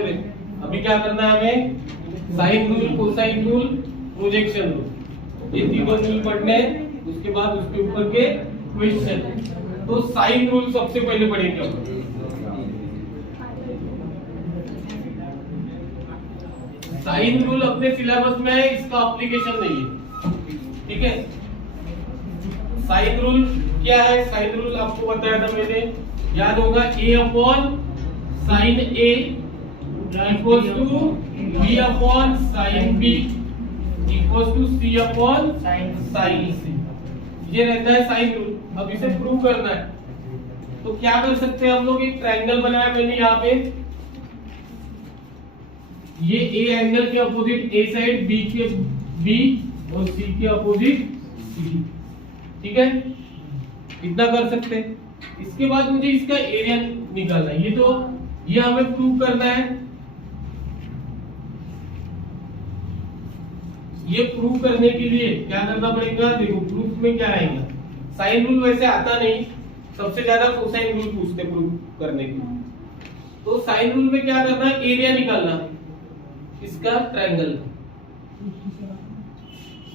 दे। अभी क्या करना है हमें? Sine rule, cosine rule, projection rule, ये तीनों रूल पढ़ने हैं। उसके बाद उसके ऊपर के क्वेश्चन। तो साइन रूल सबसे पहले पढ़ेंगे हम। साइन रूल अपने सिलेबस में है, इसका एप्लीकेशन नहीं है, ठीक है। साइन रूल क्या है? साइन रूल आपको बताया था मैंने, याद होगा, a upon sine a equals to b upon sine b equals to c upon sine c। ये रहता है साइन रूल। अब इसे प्रूव करना है, तो क्या कर सकते हैं हम लोग? एक ट्रायंगल बनाया मैंने यहाँ पे, ये a एंगल के अपोजिट a साइड, b के b और c के अपोजिट c, ठीक है। इतना कर सकते हैं। इसके बाद मुझे इसका एरिया निकालना है। ये हमें प्रूव करना है। ये प्रूव करने के लिए क्या करना पड़ेगा? देखो प्रूफ में क्या आएगा। साइन रूल वैसे आता नहीं, सबसे ज्यादा कोसाइन रूल पूछते प्रूव करने के लिए। तो साइन रूल में क्या करना है? एरिया निकालना है इसका ट्रायंगल।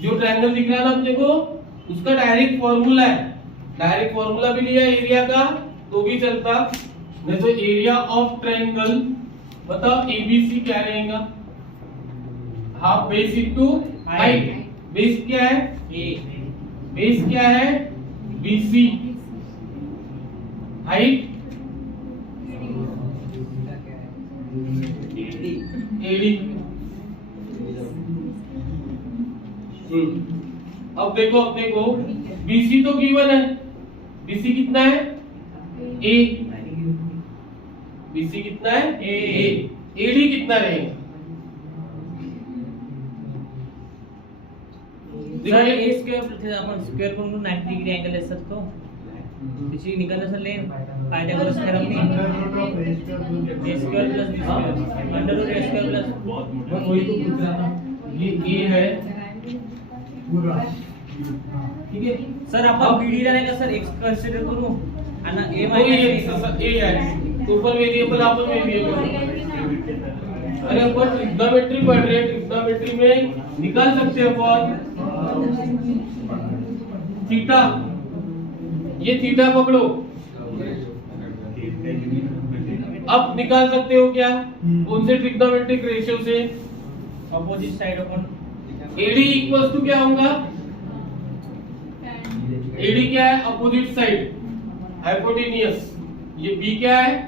जो ट्रायंगल दिख रहा है ना अपने को, उसका डायरेक्ट फॉर्मूला है। डायरेक्ट फॉर्मूला भी लिया एरिया का तो भी चलता, नहीं तो एरिया ऑफ ट्रायंगल बताओ एबीसी क्या रहेगा? Half base into height. Base क्या है? ए। बेस क्या है? बीसी। Height AD. अब देखो अपने को बीसी तो गिवन है। बीसी कितना है? ए। बीसी कितना है? ए। एडी कितना रहेगा? सर ए स्क्वायर आपण स्क्वेअर करून 90 डिग्री एंगल आहे सर, तो त्याची निकालना सर लेन पायथागोरस थ्योरम ने A square plus B square under root A square plus वही तो पूछ रहा था। ये ए है पूरा, ठीक है सर। आपण बीडी ला नाही का सर एक्स कन्सिडर करू आणि ए ए है तो ऊपर वेरिएबल अपन वेरिएबल। अरे अपन ट्रिग्नोमेट्री पढ़ रहे हैं, ट्रिग्नोमेट्री में निकाल सकते हैं अपन थीटा। ये थीटा पकड़ो, अब निकाल सकते हो क्या? कौन से ट्रिग्नोमेट्रिक रेशियो से? अपोजिट साइड अपन एडी इक्वल्स टू क्या होगा? एडी क्या है? Opposite side, hypotenuse. ये बी क्या है?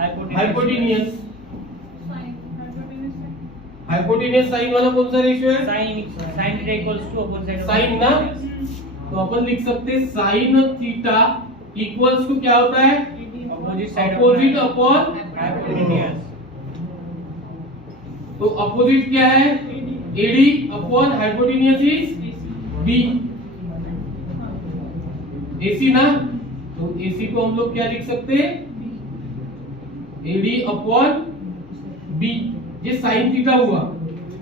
हाइपोटेनियस। हाइपोटेनियस साइन वाला कौन सा रेशियो है? Sine theta equals to opposite side sine ना, तो अपन लिख सकते हैं साइन थीटा इक्वल्स टू क्या होता है? Opposite side opposite upon hypotenuse. तो अपोजिट क्या है? AD upon hypotenuse is B. AC ना, तो एसी को हम लोग क्या लिख सकते हैं? AD upon B. ये साइन थीटा हुआ।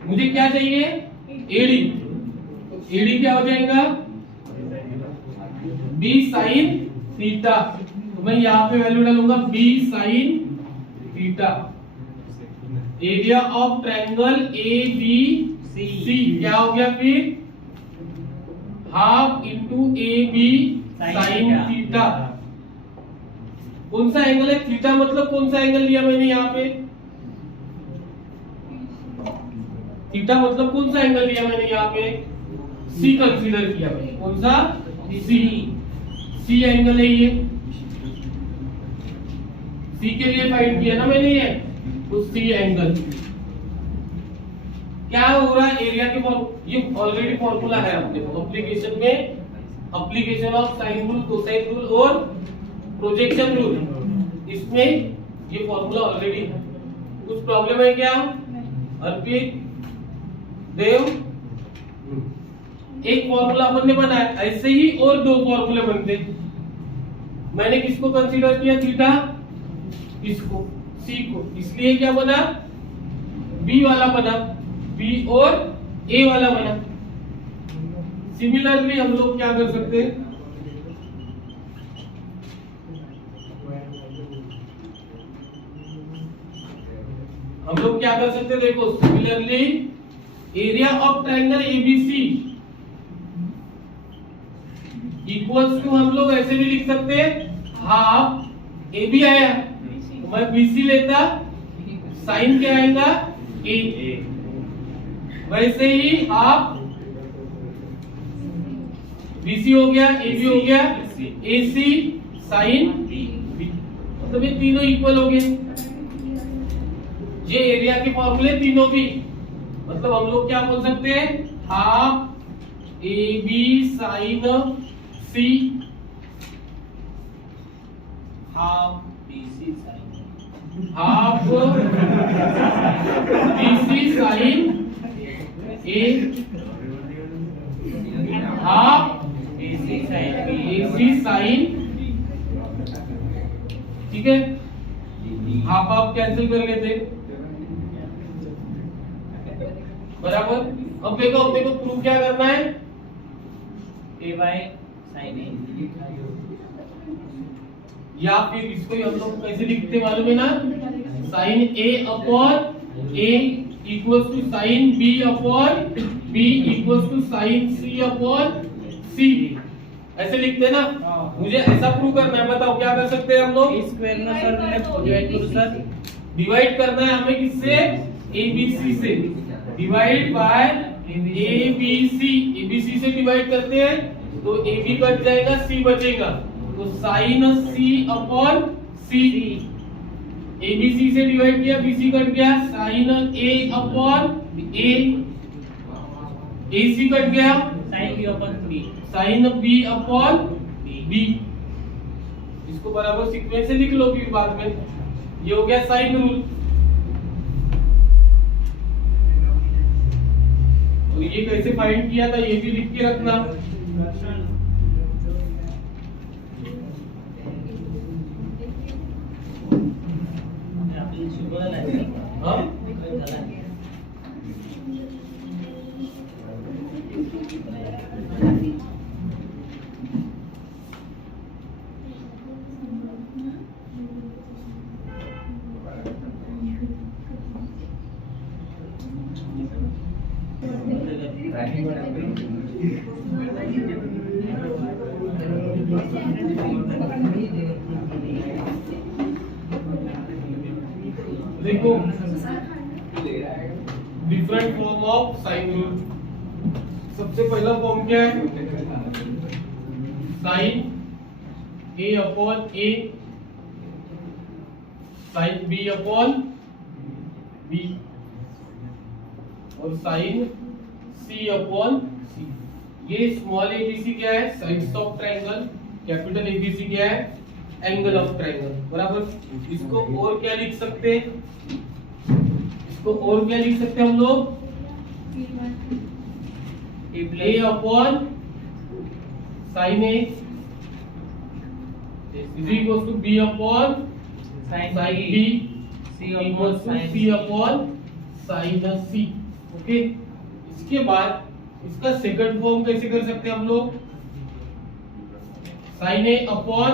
मुझे क्या चाहिए? एडी। तो एडी क्या हो जाएगा? B sine theta. तो मैं यहाँ पे वैल्यू डालूंगा B sine theta. Area of triangle A B C क्या हो गया फिर? Half into A B sine theta. कौन सा एंगल है? थीटा मतलब कौन सा एंगल लिया मैंने यहाँ पे? थीटा मतलब कौन सा एंगल लिया मैंने यहाँ पे? सी कंसीडर किया मैंने। कौन सा? सी। सी एंगल है ये, सी के लिए फाइंड किया ना मैंने ये, तो सी एंगल। क्या हो रहा है? एरिया के ये ऑलरेडी फॉर्मूला है अपने को एप्लीकेशन में, application of sine rule, cosine rule और प्रोजेक्शन रूल। इसमें ये फॉर्मूला ऑलरेडी है। कुछ प्रॉब्लम है क्या अर्पित देव? एक फॉर्मूला अपन ने बनाया, ऐसे ही और दो फॉर्मूले बनते। मैंने किसको कंसीडर किया? थीटा। इसको सी को, इसलिए क्या बना? बी वाला बना, बी और ए वाला बना। सिमिलरली हम लोग क्या कर सकते हैं? हम लोग क्या कर सकते हैं, देखो similarly area of triangle ABC equals to, हम लोग ऐसे भी लिख सकते हैं हाफ ए बी आया तो मैं बीसी लेता, साइन क्या आएगा ए, वैसे ही हाफ बीसी हो गया, ए बी हो गया, ए सी साइन बी, मतलब ये तीनों इक्वल हो गए। ये एरिया के फॉर्मूले तीनों भी, मतलब हम लोग क्या बोल सकते हैं, half A B sine C, half BC sine, half BC sine A, half AC sine, ठीक है, हाफ हाफ कैंसिल कर लेते, बराबर। अब देखो प्रूफ क्या करना है, ए बाय साइन ए, या फिर इसको ही हम लोग कैसे लिखते मालूम है ना, sine A upon A equals to sine B upon B equals to sine C upon C, ऐसे लिखते ना। मुझे ऐसा प्रूव करना है, बताओ क्या कर सकते हैं हम लोग, स्क्वायर में सर मैंने डिवाइड करो सर, डिवाइड करना है हमें किससे, ए बी सी से, divide by A B C से डिवाइड करते हैं तो ए बी कट जाएगा, सी बचेगा, तो sine C upon C, A B C से डिवाइड किया, बी सी कट गया, sine A upon A C cut गया, sine B upon B, sine B upon B, इसको बराबर सीक्वेंस से लिख लो फिर बाद में। ये हो गया साइन रूल। तो ये कैसे फाइंड किया था ये भी लिख के रखना। हाँ? देखो different form of sine rule. सबसे पहला फॉर्म क्या है, sign A upon A sign B upon B और साइन सी अपॉन सी। ये स्मॉल एबीसी क्या है, sides of triangle, capital ABC क्या है, एंगल ऑफ ट्रायंगल, बराबर। इसको और क्या लिख सकते हैं, इसको और क्या लिख सकते हैं हम लोग, A upon sine A is equal to B upon sine B equal to C upon sine C. Okay, इसके बाद इसका सेकंड फॉर्म कैसे कर सकते हैं हम लोग, साइन ए अपॉन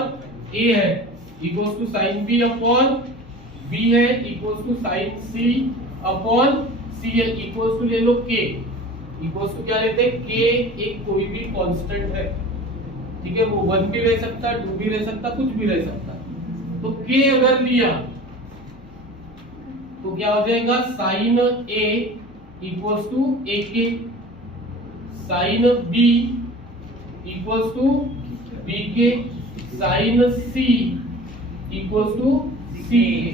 ए है equal to sine B upon B है equal to sine C upon C है इक्वल टू ले लो के, इक्वल टू क्या लेते हैं के, एक कोई भी कांस्टेंट है, ठीक है, वो 1 भी रह सकता, 2 भी रह सकता, कुछ भी रह सकता। तो के अगर लिया तो क्या हो जाएगा, sine A equals to A के, sine B equals to B के, sine C equals to C के,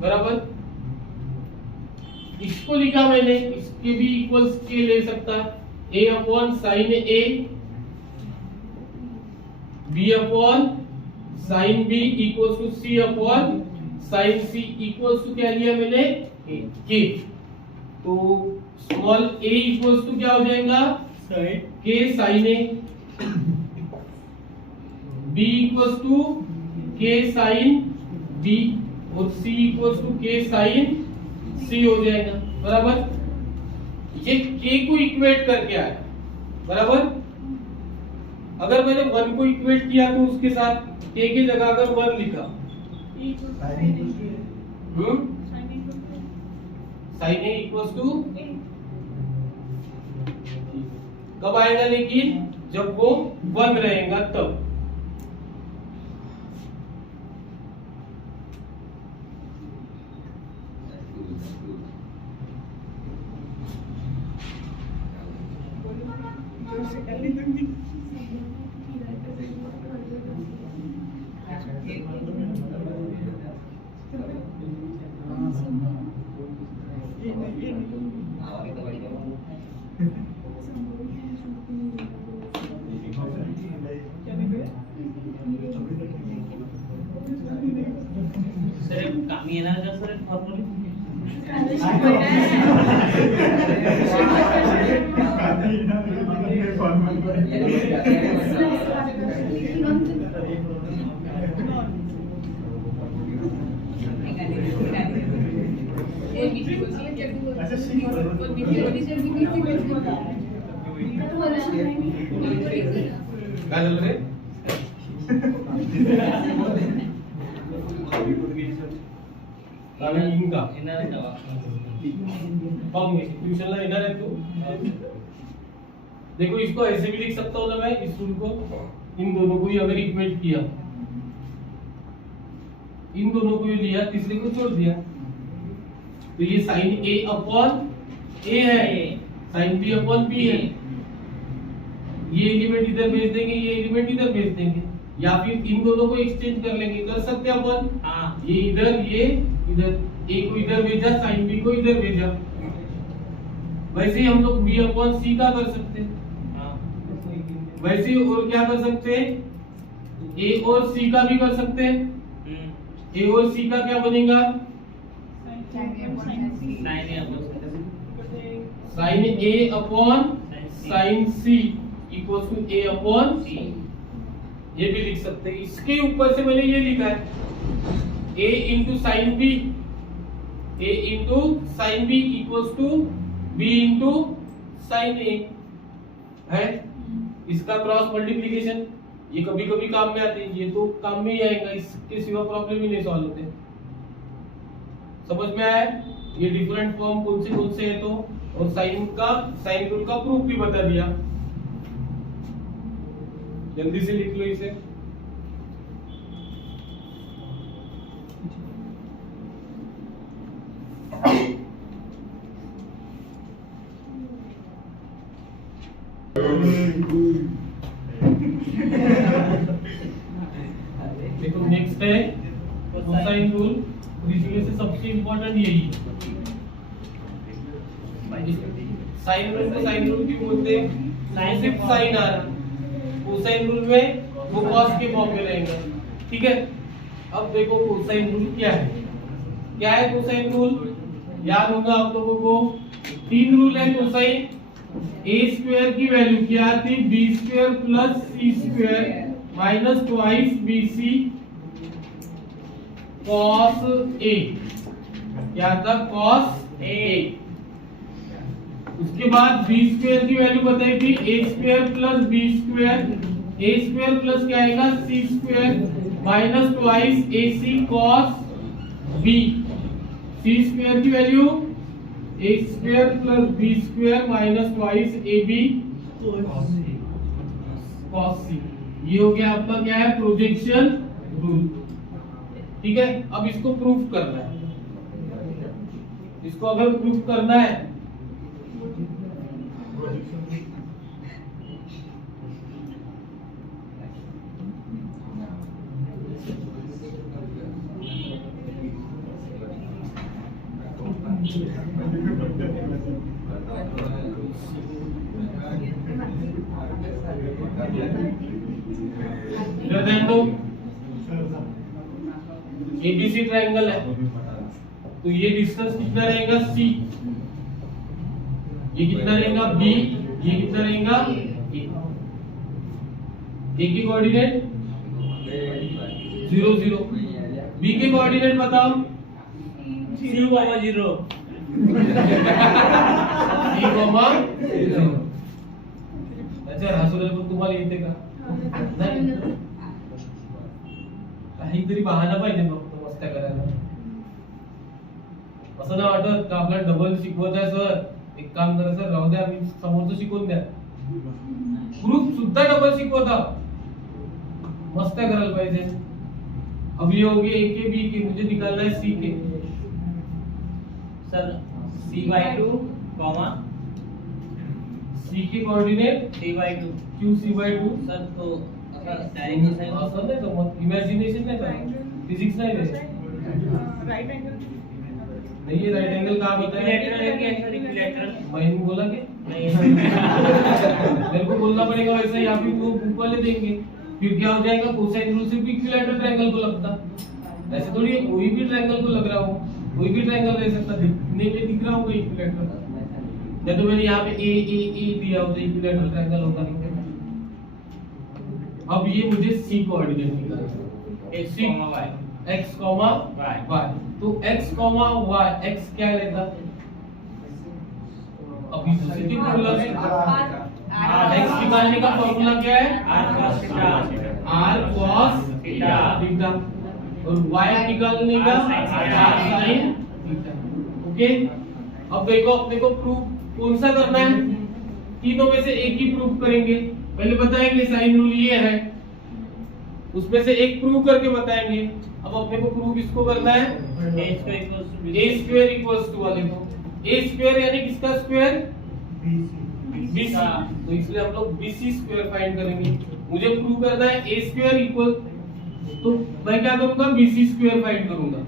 बराबर। इसको लिखा मैंने, इसके भी इक्वल्स के ले सकता है, A upon sine A B upon sine B equals to C upon sine C equals to क्या लिया मैंने, के। तो स्मॉल a इक्वल्स टू क्या हो जाएगा, k sine A, b equals to k sine b और c equals to k sine c हो जाएगा, बराबर। ये k को इक्वेट करके आया, बराबर। अगर मैंने 1 को इक्वेट किया तो उसके साथ k की जगह अगर 1 लिखा, साइन ए इक्वल्स टू कब आएगा, लेकिन जब वो 1 रहेगा तब। सर कामी येणार का सर फॉर्म्युला? काय झालं रे? इनका येणार का? फॉर्म ट्यूशन ला येणार है तू? देखो इसको ऐसे भी लिख सकता हूँ ना मैं, इस रूल को इन दोनों को ही अगर इक्वेट किया, इन दोनों को ही लिया, तीसरे को छोड़ दिया, तो ये साइन ए अपॉन ए है, साइन बी अपॉन बी है। ये एलिमेंट इधर भेज देंगे, ये एलिमेंट इधर भेज देंगे, या फिर इन दोनों को एक्सचेंज कर लेंगे, कर सकते हैं अपन। हाँ, ये इधर, ये इधर, ए को इधर भेजा, साइन बी को इधर भेजा। वैसे ही हम लोग बी अपॉन सी का कर सकते हैं, वैसे ही और क्या कर सकते हैं, ए और सी का भी कर सकते हैं। ए और सी का क्या बनेगा, sine A upon sine C equal to A upon C, ये भी लिख सकते हैं। इसके ऊपर से मैंने ये लिखा है a into sine B, a into sine B equal to b into sine A है। इसका क्रॉस मल्टीप्लीकेशन ये कभी कभी काम में आते हैं, ये तो काम में ही आएगा, इसके सिवा प्रॉब्लम ही नहीं सॉल्व होते। समझ में आया? ये डिफरेंट फॉर्म कौन से है तो, और साइन रूल का प्रूफ भी बता दिया। जल्दी से लिख लो इसे। देखो नेक्स्ट है कोसाइन रूल, इसमें से सबसे इंपॉर्टेंट यही है। साइन रूल को साइन रूल क्यों बोलते हैं? सिर्फ साइन आ रहा, कोसाइन रूल में वो कॉस के फॉर्म में रहेगा। ठीक है, अब देखो कोसाइन रूल क्या है। क्या है कोसाइन रूल? याद होगा आप लोगों को, 3 रूल है कोसाइन। ए स्क्वायर की वैल्यू क्या आती? B square plus C square minus twice B C cos A. क्या था? Cos A. उसके बाद बी स्क्वायर की वैल्यू बताई थी A square plus B square, A square plus क्या आएगा? C square minus twice A C cos B. C square की value A square plus B square minus twice A B cos C. ये हो गया आपका क्या है? Projection rule. ठीक है, अब इसको प्रूफ करना है। इसको अगर प्रूफ करना है एबीसी ट्रायंगल है, तो ये डिस्टेंस कितना रहेगा? सी। ये कितना रहेगा? बी। ये कितना रहेगा? ए की कोऑर्डिनेट 0 0। बी के कोऑर्डिनेट बताओ। 0, 0। अच्छा रासुला पण तुम्हाला येते का? नाही, काहीतरी बहाना पाहिजे फक्त मस्त्या करायला। असं नाही वाटत का आपला डबल शिकवत आहे सर, एक काम करा सर, राहू द्या, मी समोरचं शिकवून द्या. प्रूफ सुद्धा डबल शिकवत आहोत, मस्त करायला पाहिजे. अब ये हो गए ए के बी के, मुझे निकालना है सी के. सर c/2 कॉमा सी के coordinate c/2. Q c/2. Sir तो असं डायरेक्ट आहे असं नाही का, मग इमॅजिनेशन नाही का, फिजिक्स नाही रे. राइट एंगल नहीं ये राइट एंगल कहाँ बताया? इक्विलैटरल है क्या सर? इक्विलैटरल मैंने बोला कि नहीं. मेरे को बोलना पड़ेगा वैसे, या फिर वो बुक वाले देंगे, फिर क्या हो जाएगा, कोसाइन रूल सिर्फ इक्विलैटरल ट्रायंगल को लगता. ऐसे थोड़ी है, कोई भी ट्रायंगल को लग रहा हो, कोई भी ट्रायंगल रह सकता, दिखने में दिख रहा होगा इक्विलैटरल. या तो मैंने यहाँ पे ए ए ए दिया होता, इक्विलैटरल ट्रायंगल होगा नहीं. अब ये मुझे सी कोऑर्डिनेट निकालना है, x, y. x, y. तो x, y, x क्या लेता? अभी दूसरी फॉर्मूला से x निकालने का फॉर्मूला क्या है? r cos थीटा, और y निकालने का r sin थीटा. ओके, अब देखो अपने को प्रूफ कौन सा करना है, तीनों में से एक ही प्रूफ करेंगे. पहले बताएंगे साइन रूल ये है, उसमें से एक प्रूव करके बताएंगे. अब अपने को प्रूव किसको करना है? a स्क्वायर इक्वल्स टू वाले को. a स्क्वायर यानी किसका स्क्वायर? bc. तो इसलिए हम लोग bc स्क्वायर फाइंड करेंगे. मुझे प्रूव करना है a स्क्वायर इक्वल, तो मैं क्या करूंगा, bc स्क्वायर फाइंड करूंगा.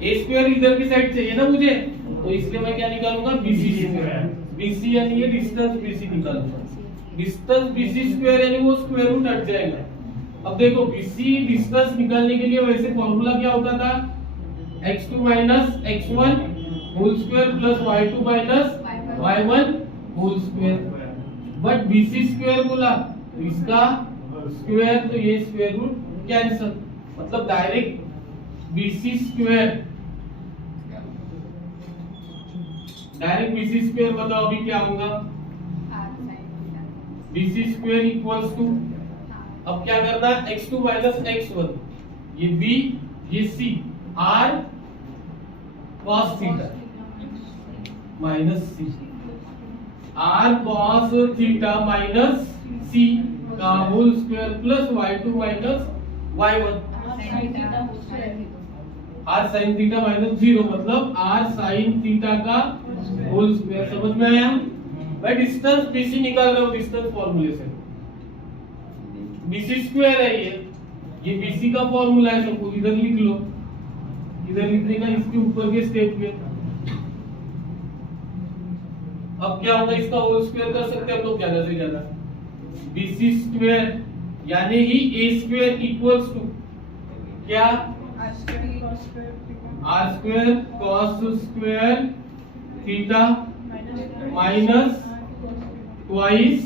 a स्क्वायर इधर की साइड चाहिए ना मुझे, तो इसलिए मैं क्या निकालूंगा, bc स्क्वायर. bc यानी ये डिस्टेंस bc निकालूंगा. डिस्टेंस bc स्क्वायर यानी वो स्क्वायर रूट हट जाएगा. अब देखो bc डिस्टेंस निकालने के लिए वैसे फॉर्मूला क्या होता था, x2 minus x1 whole square plus y2 minus y1 whole square. But bc square बोला तो इसका स्क्वायर, तो ये स्क्वायर रूट कैंसिल, मतलब direct bc square. Direct bc square बताओ अभी क्या होगा, bc स्क्वायर इक्वल्स टू, अब क्या करना है, x2 माइनस x1, ये b ये c, r cos theta minus c, r cos theta minus c का whole square plus y2 minus y1, r sin theta minus 0, मतलब r sin थीटा का whole square. समझ में आया? मैं डिस्टेंस bc निकाल रहा हूँ डिस्टेंस फॉर्मूले से. bc स्क्वायर है ये bc का फॉर्मूला है, तो इधर लिख लो. इधर लिखने का इसके ऊपर के स्टेप में. अब क्या होगा, इसका होल स्क्वायर कर सकते हैं हम लोग ज्यादा से ज्यादा. bc स्क्वायर यानी ही a स्क्वायर इक्वल्स टू क्या, r square cos square theta minus twice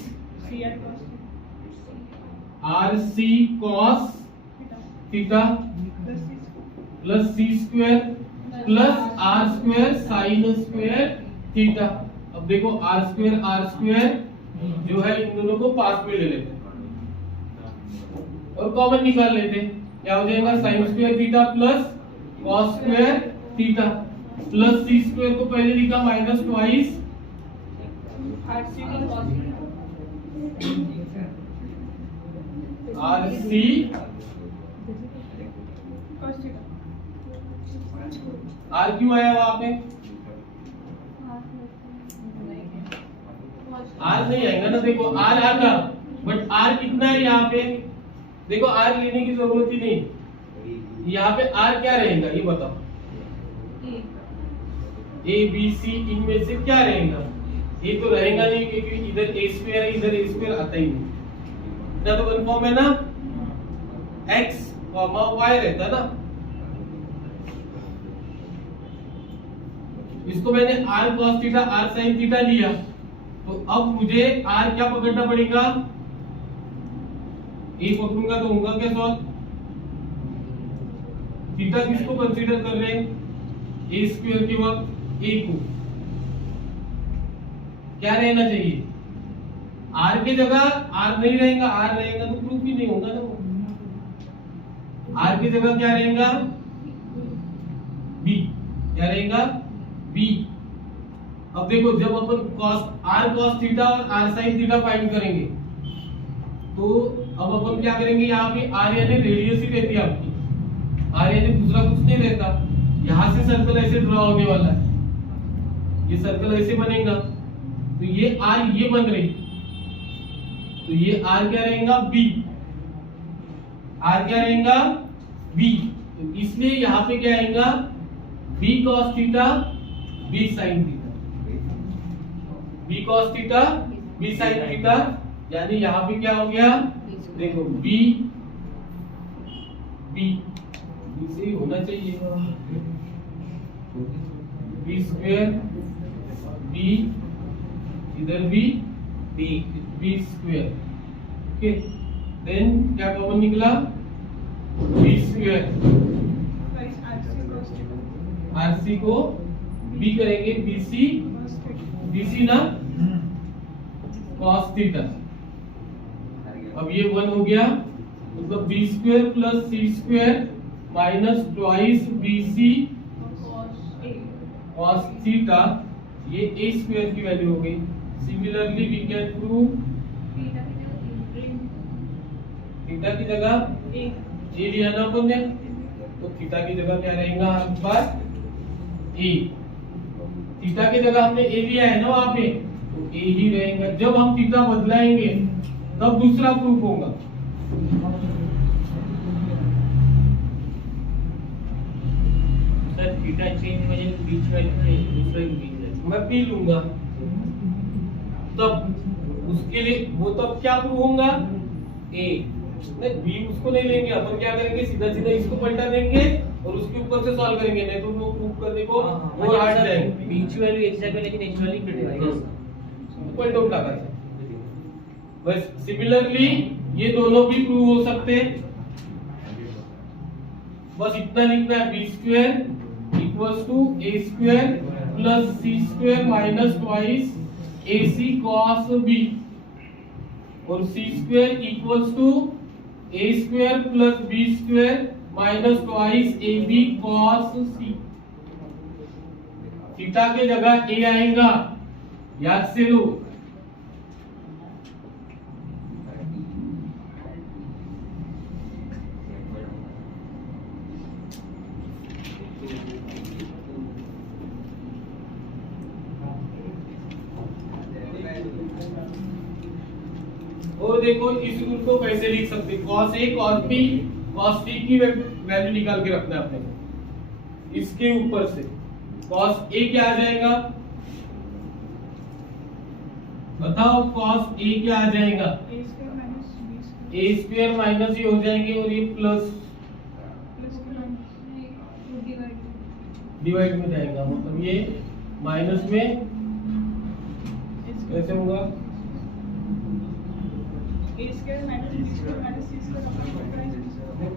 rc cos theta plus c square plus r square sin square theta. अब देखो r स्क्वायर जो है इन दोनों को पास में ले लेते और कॉमन निकाल लेते. क्या हो जाएगा, sin square theta plus cos square theta plus c square को पहले लिखा माइनस ट्वाइस rc r क्यों आया वहां पे, r नहीं आएगा ना. देखो r आएगा, बट r कितना है यहाँ पे, देखो r लेने की जरूरत ही नहीं. यहाँ पे r क्या रहेगा ये बताओ, a b c इनमें से क्या रहेगा, ये तो रहेगा नहीं, क्योंकि इधर a स्क्वायर है, इधर a स्क्वायर आता ही नहीं. क्या तो कंफर्म है ना, x y रहता है ना. इसको मैंने r cos theta r sin theta लिया, तो अब मुझे r क्या पकड़ना पड़ेगा, a पकड़ूंगा तो होगा क्या सॉल्व. थीटा किसको कंसीडर कर रहे हैं, a स्क्वायर के वक्त a को क्या रहना चाहिए, r की जगह r नहीं रहेगा, r रहेगा तो प्रूफ ही नहीं होगा ना. r की जगह क्या रहेगा, बी, क्या रहेगा बी। अब देखो जब अपन cos थीटा और r sin थीटा फाइंड करेंगे तो अब अपन क्या करेंगे, यहाँ पे r यानी रेडियस ही रहती है आपकी, r यानी दूसरा कुछ नहीं रहता। यहाँ से सर्कल ऐसे ड्रॉ होने वाला है, ये सर्कल ऐसे बनेगा तो ये r ये बन रही, तो ये r क्या रहेगा b, r क्या रहेगा b। तो इसलिए यहाँ पे क्या आएगा b cos theta b sin theta, b cos theta b sin theta, यानी यहाँ पे क्या हो गया देखो b से ही होना चाहिए b स्क्वायर b, इधर भी b स्क्वायर, ओके। देन क्या कॉमन निकला b स्क्वायर, RC को b करेंगे BC ना cos थीटा। अब ये 1 हो गया, मतलब b square plus c square minus twice BC cos theta, ये a स्क्वायर की वैल्यू हो गई। Similarly we can prove theta की जगह a लिया ना अपन ने, तो थीटा की जगह क्या रहेगा आपके पास a, थीटा की जगह हमने a लिया है ना वहां पे, तो a ही रहेगा। जब हम थीटा बदलाएंगे तब दूसरा प्रूफ होगा। सर थीटा चेंज मुझे बीच में दूसरे के बीच में मैं पी लूंगा, तब उसके लिए वो तब क्या प्रूफ होगा a, नहीं b उसको नहीं लेंगे अपन, क्या करेंगे सीधा सीधा इसको पलटा देंगे और उसके ऊपर से सॉल्व करेंगे, नहीं तो वो प्रूफ करने को वो हट जाएंगे। बीच वैल्यू एक जगह लेकिन नेक्स्ट वैल्यू क्रिटिकल पलटो लगा है। बस सिमिलरली ये दोनों भी प्रूव हो सकते हैं। बस इतना लिखना है b square equals to a square plus c square minus twice ac cos b, और c square equals to a square plus b square minus twice ab cos c। Theta के जगह a आएगा, याद से लो। और देखो इस रूल को कैसे लिख सकते, cos a cos b cos t की वैल्यू निकाल के रखना है अपने, इसके ऊपर से cos a क्या आ जाएगा बताओ, cos a क्या आ जाएगा a स्क्वायर माइनस ये हो जाएंगे और ये प्लस डिवाइड में जाएगा, मतलब ये माइनस में कैसे होगा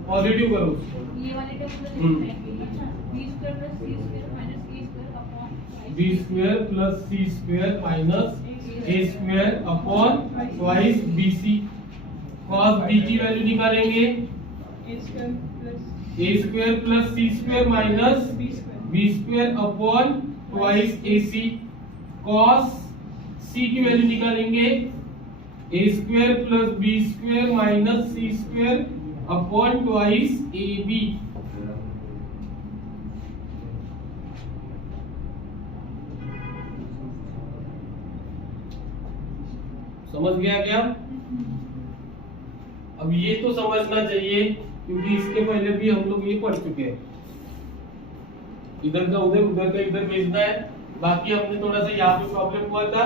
पॉजिटिव करो ये वाले b square plus c square minus a square upon twice bc। cos b की वैल्यू निकालेंगे a square plus c square minus b square upon twice ac। cos c की वैल्यू निकालेंगे a square plus b square minus c square upon twice ab। समझ गया क्या? अब ये तो समझना चाहिए क्योंकि इसके पहले भी हम लोग ये पढ़ चुके हैं, इधर का उधर उधर का इधर भेजना है। बाकी हमने थोड़ा सा यहाँ पे प्रॉब्लम हुआ था,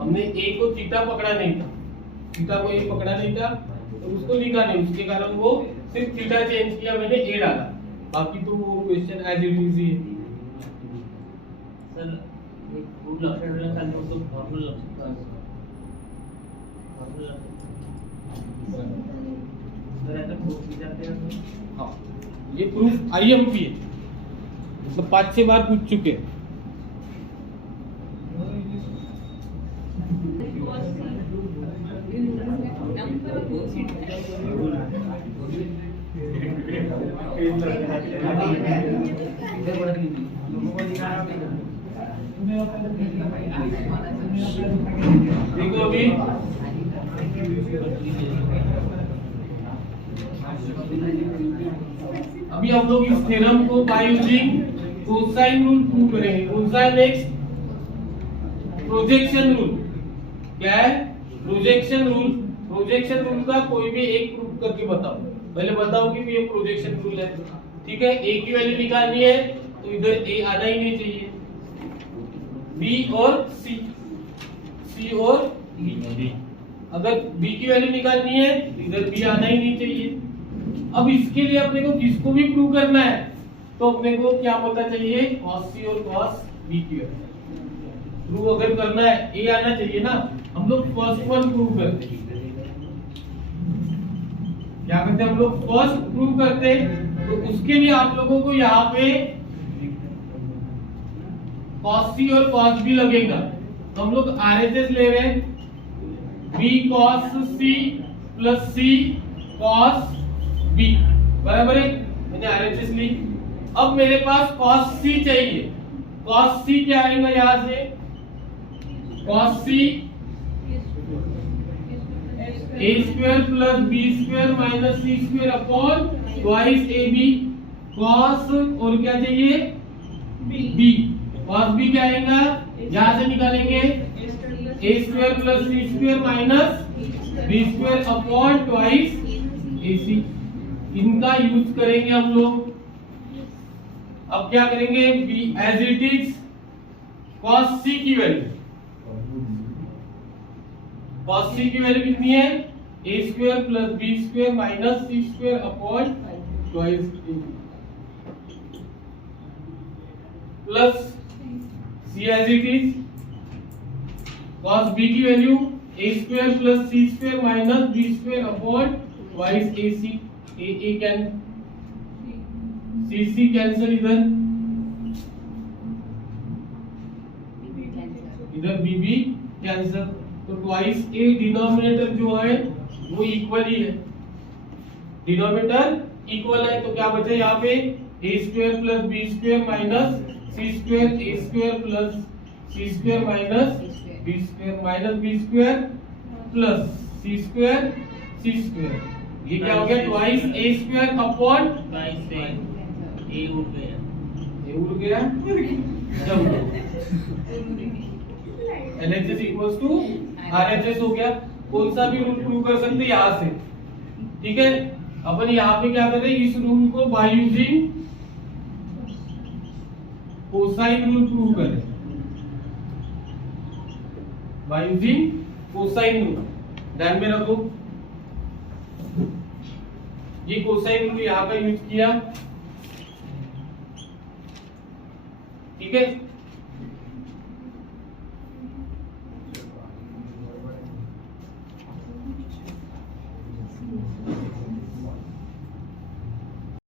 हमने a को थीटा पकड़ा नहीं था, थीटा को a पकड़ा नहीं था तो उसको लिखा नहीं, उसके कारण वो सिर्फ थीटा चेंज किया, मैंने a डाला, बाकी तो वो क्वेश्चन एज इट इज ही है। सर ये रूल लक्षण वाला खाली तो फॉर्मूला सर ऐसा प्रूफ भी करते हैं। हाँ ये प्रूफ आईएमपी है, मतलब 5-6 बार पूछ चुके हैं। देखो अभी हम लोग इस थ्योरम को by using cosine rule prove करेंगे। कौन सा नेक्स्ट? Projection rule. क्या है? Projection rule. प्रोजेक्शन रूल का कोई भी एक प्रूव करके बताओ। पहले बताओ कि ये प्रोजेक्शन रूल है, ठीक है। ए की वैल्यू निकालनी है तो इधर ए आना ही नहीं चाहिए, बी और सी, सी और बी। अगर बी की वैल्यू निकालनी है तो इधर बी आना ही नहीं चाहिए। अब इसके लिए अपने को जिसको भी प्रूव करना है तो अपने को क्या पता चाहिए? cos सी और cos बी की वैल्यू प्रूव अगर करना है ए आना चाहिए ना। हम लोग फर्स्ट वन प्रूव करते हैं। क्या करते हैं हम लोग? फर्स्ट प्रूव करते हैं। तो उसके लिए आप लोगों को यहाँ पे cos सी और cos बी लगेगा। तो हम लोग आरएचएस ले रहे हैं, b cos सी प्लस सी cos बी, बराबर है। मैंने आरएचएस ली। अब मेरे पास cos सी चाहिए। cos सी क्या आएगा यहां से? cos C A square plus B square minus C square upon twice A B. cos और क्या चाहिए? बी। cos बी क्या आएगा? यहां से निकालेंगे A square plus C square minus B square upon twice A C. इनका यूज करेंगे हम लोग। अब क्या करेंगे? B as it is cos C की वैल्यू। cos सी की वैल्यू कितनी है? A square plus B square minus C square upon twice A plus C as it is cos B की value A square plus C square minus B square upon twice A C. A can see cancel, इधर B B cancel. तो twice ए denominator जो है वो equal ही है, denominator equal है। तो क्या बचे यहाँ पे? A square plus B square minus C square A square plus C square minus B square minus B square plus C square C square. ये क्या हो गया? Twice A square upon twice A उड़ गया, ए उड़ गया। LHS इक्वल्स टू RHS हो गया। कौन सा भी रूल प्रूव कर सकते हैं यहाँ से, ठीक है। अपन यहाँ पे क्या कर रहे हैं? इस रूल को by using cosine rule prove कर रहे हैं, बाय यूजिंग कोसाइन रूल। ध्यान में रखो, ये कोसाइन रूल यहाँ का यूज किया, ठीक है।